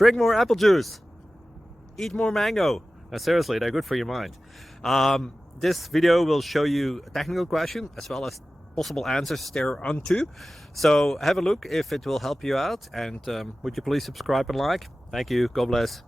Drink more apple juice. Eat more mango. Seriously, they're good for your mind. This video will show you a technical question as well as possible answers thereunto. So have a look if it will help you out, and would you please subscribe and like? Thank you. God bless.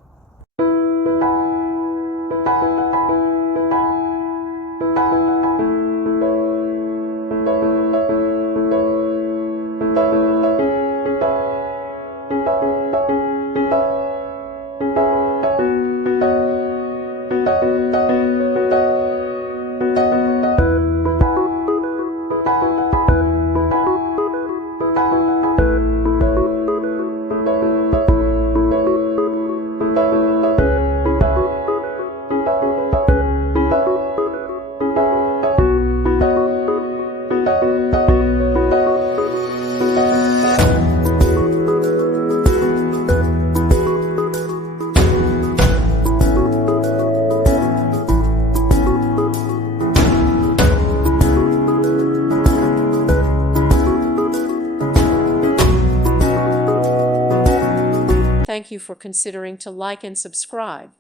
Thank you for considering to like and subscribe.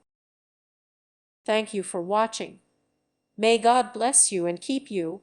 Thank you for watching. May God bless you and keep you.